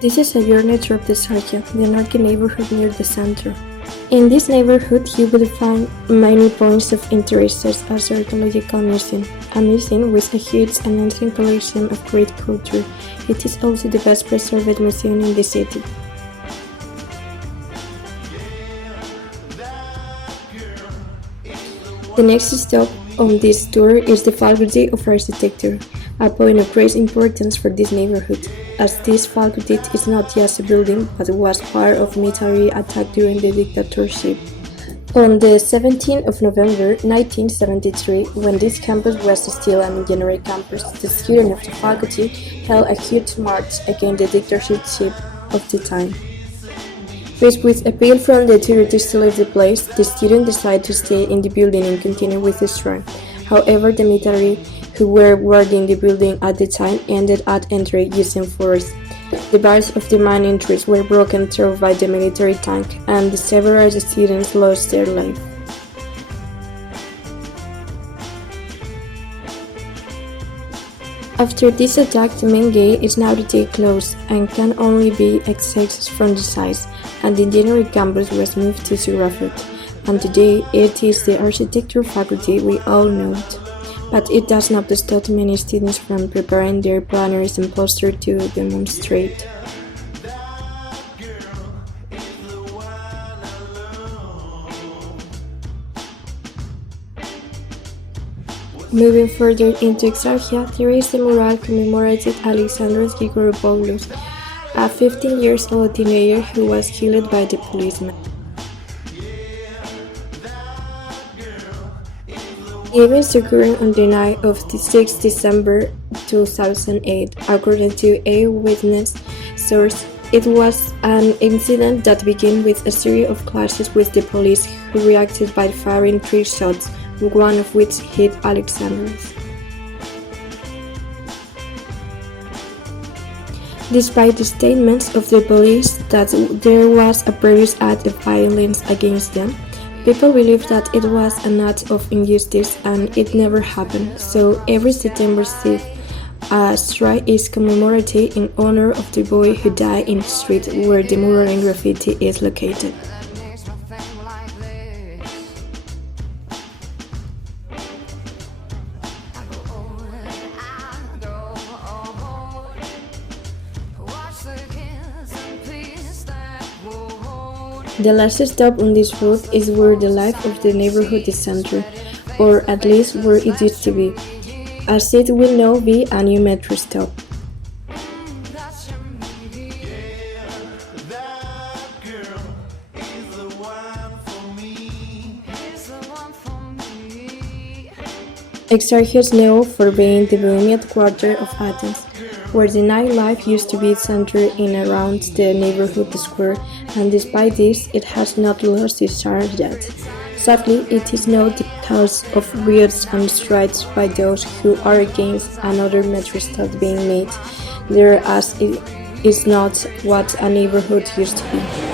This is a journey through Exarcheia, the anarchic neighbourhood near the center. In this neighbourhood, you will find many points of interest as an archaeological museum, a museum with a huge and ancient collection of great culture. It is also the best preserved museum in the city. The next stop on this tour is the Faculty of Architecture, a point of great importance for this neighborhood, as this faculty is not just a building but was part of military attack during the dictatorship. On the 17th of November 1973, when this campus was still an engineering campus, the students of the faculty held a huge march against the dictatorship of the time. Faced with appeal from the authorities to leave the place, the students decided to stay in the building and continue with the strike. However, the military who were guarding the building at the time ended up entering using force. The bars of the main entrance were broken through by the military tank, and several students lost their lives. After this attack, the main gate is now closed and can only be accessed from the sides, and the engineering campus was moved to Graffiti, and today it is the architecture faculty we all know it. But it does not stop many students from preparing their planners and posters to demonstrate. Moving further into Exarcheia, there is the mural commemorating Alexandros Grigoropoulos, a 15-year-old teenager who was killed by the policeman. Events occurring on the night of 6 December 2008, according to a witness source. It was an incident that began with a series of clashes with the police, who reacted by firing 3 shots, one of which hit Alexandros. Despite the statements of the police that there was a previous act of violence against them, people believe that it was an act of injustice and it never happened. So every September 6th, a strike is commemorated in honor of the boy who died in the street where the mural and graffiti is located. The last stop on this route is where the life of the neighborhood is centered, or at least where it used to be, as it will now be a new metro stop. Exarcheia is known for being the bohemian quarter of Athens, where the nightlife used to be centered in around the neighborhood square, and despite this, it has not lost its charm yet. Sadly, it is now the cause of riots and strikes by those who are against another metro stop being made there, as it is not what a neighborhood used to be.